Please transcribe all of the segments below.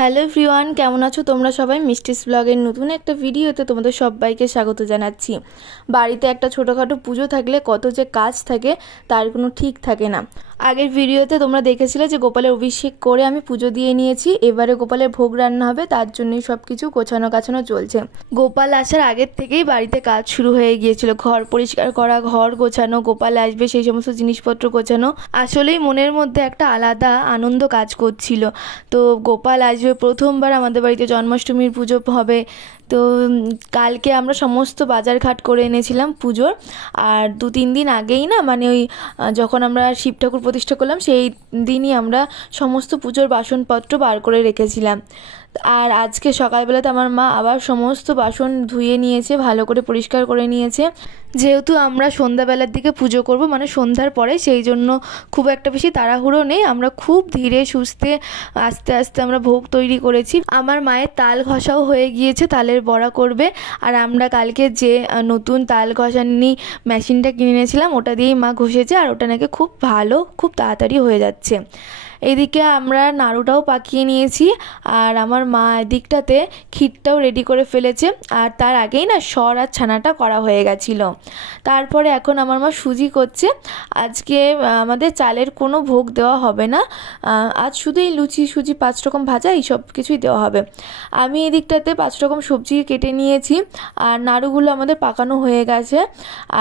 Hello everyone, কেমন আছো তোমরা সবাই? মিষ্টিস ব্লগের নতুন একটা ভিডিওতে তোমাদের সবাইকে স্বাগত জানাচ্ছি। বাড়িতে একটা ছোটোখাটো পুজো থাকলে কত যে কাজ থাকে তার কোনো ঠিক থাকে না। আগের ভিডিওতে তোমরা দেখেছিলে যে গোপালের অভিষেক করে আমি পুজো দিয়ে নিয়েছি। এবারে গোপালের ভোগ রান্না হবে, তার জন্যই সব কিছু গোছানো কাছানো চলছে। গোপাল আসার আগের থেকেই বাড়িতে কাজ শুরু হয়ে গিয়েছিল, ঘর পরিষ্কার করা, ঘর গোছানো, গোপাল আসবে সেই সমস্ত জিনিসপত্র গোছানো। আসলেই মনের মধ্যে একটা আলাদা আনন্দ কাজ করছিল। তো গোপাল আসবে, প্রথমবার আমাদের বাড়িতে জন্মাষ্টমীর পুজো হবে। তো কালকে আমরা সমস্ত বাজারঘাট করে এনেছিলাম পুজোর। আর 2-3 দিন আগেই না, মানে ওই যখন আমরা শিব ঠাকুর প্রতিষ্ঠা করলাম সেই দিনই আমরা সমস্ত পুজোর বাসনপত্র বার করে রেখেছিলাম। আর আজকে সকালবেলাতে আমার মা আবার সমস্ত বাসন ধুয়ে নিয়েছে, ভালো করে পরিষ্কার করে নিয়েছে। যেহেতু আমরা সন্ধ্যাবেলার দিকে পুজো করব, মানে সন্ধ্যার পরে, সেই জন্য খুব একটা বেশি তাড়াহুড়ো নেই। আমরা খুব ধীরে সুস্থে আস্তে আস্তে আমরা ভোগ তৈরি করেছি। আমার মায়ের তাল ঘষাও হয়ে গিয়েছে, তালের বড়া করবে। আর আমরা কালকে যে নতুন তাল ঘষানি মেশিনটা কিনে নিয়েছিলাম ওটা দিয়েই মা ঘষেছে, আর ওটা নাকি খুব ভালো, খুব তাড়াতাড়ি হয়ে যাচ্ছে। এদিকে আমরা নাড়ুটাও পাকিয়ে নিয়েছি, আর আমার মা এদিকটাতে ক্ষীরটাও রেডি করে ফেলেছে। আর তার আগেই না সর আর ছানাটা করা হয়ে গেছিলো। তারপরে এখন আমার মা সুজি করছে। আজকে আমাদের চালের কোনো ভোগ দেওয়া হবে না, আজ শুধু এই লুচি সুজি 5 রকম ভাজা এইসব কিছুই দেওয়া হবে। আমি এদিকটাতে 5 রকম সবজি কেটে নিয়েছি, আর নাড়ুগুলো আমাদের পাকানো হয়ে গেছে।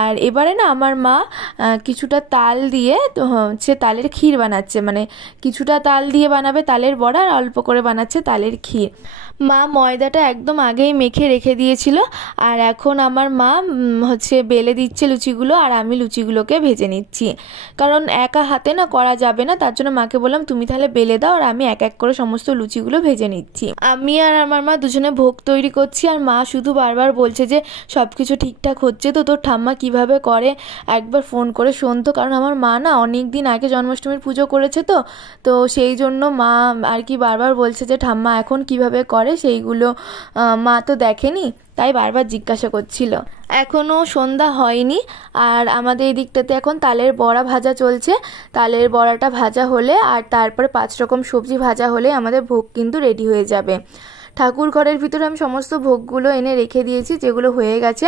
আর এবারে না আমার মা কিছুটা তাল দিয়ে হচ্ছে তালের ক্ষীর বানাচ্ছে, মানে কিছুটা তাল দিয়ে বানাবে তালের বড়া, আর অল্প করে বানাচ্ছে তালের ক্ষীর। মা ময়দাটা একদম আগেই মেখে রেখে দিয়েছিল, আর এখন আমার মা হচ্ছে বেলে দিচ্ছে লুচিগুলো, আর আমি লুচিগুলোকে ভেজে নিচ্ছি। কারণ একা হাতে না করা যাবে না, তার জন্য মাকে বললাম তুমি তাহলে বেলে দাও, আর আমি এক এক করে সমস্ত লুচিগুলো ভেজে নিচ্ছি। আমি আর আমার মা দুজনে ভোগ তৈরি করছি, আর মা শুধু বারবার বলছে যে সব কিছু ঠিকঠাক হচ্ছে তো, তোর ঠাম্মা কিভাবে করে একবার ফোন করে শোন তো। কারণ আমার মা না অনেক দিন আগে জন্মাষ্টমীর পুজো করেছে, তো সেই জন্য মা আর কি বারবার বলছে যে ঠাম্মা এখন কিভাবে করে, সেইগুলো মা তো দেখেনি, তাই বারবার জিজ্ঞাসা করছিল। এখনও সন্ধ্যা হয়নি, আর আমাদের এই দিকটাতে এখন তালের বড়া ভাজা চলছে। তালের বড়াটা ভাজা হলে আর তারপরে 5 রকম সবজি ভাজা হলে আমাদের ভোগ কিন্তু রেডি হয়ে যাবে। ঠাকুর ঘরের ভিতরে আমি সমস্ত ভোগগুলো এনে রেখে দিয়েছি, যেগুলো হয়ে গেছে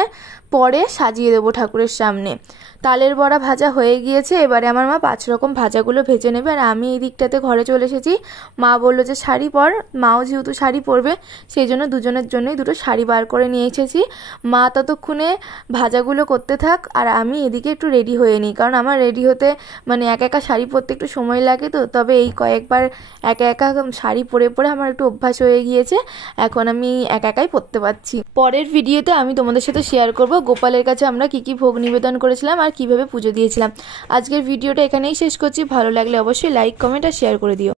পরে সাজিয়ে দেবো ঠাকুরের সামনে। তালের বড়া ভাজা হয়ে গিয়েছে, এবারে আমার মা 5 রকম ভাজাগুলো ভেজে নেবে। আর আমি এই দিকটাতে ঘরে চলে এসেছি। মা বললো যে শাড়ি পর, মাও যেহেতু শাড়ি পরবে সেই জন্য দুজনের জন্যই দুটো শাড়ি বার করে নিয়ে এসেছি। মা ততক্ষণে ভাজাগুলো করতে থাক, আর আমি এদিকে একটু রেডি হয়ে নিই। কারণ আমার রেডি হতে মানে একা একা শাড়ি পরতে একটু সময় লাগে, তো তবে এই কয়েকবার একা একা শাড়ি পরে পরে আমার একটু অভ্যাস হয়ে গিয়েছে, এখন আমি একা একাই পরতে পারছি। পরের ভিডিওতে আমি তোমাদের সাথে শেয়ার করব গোপালের কাছে আমরা কি কি ভোগ নিবেদন করেছিলাম আর কিভাবে পুজো দিয়েছিলাম। আজকের ভিডিওটা এখানেই শেষ করছি। ভালো লাগলে অবশ্যই লাইক, কমেন্ট আর শেয়ার করে দিও।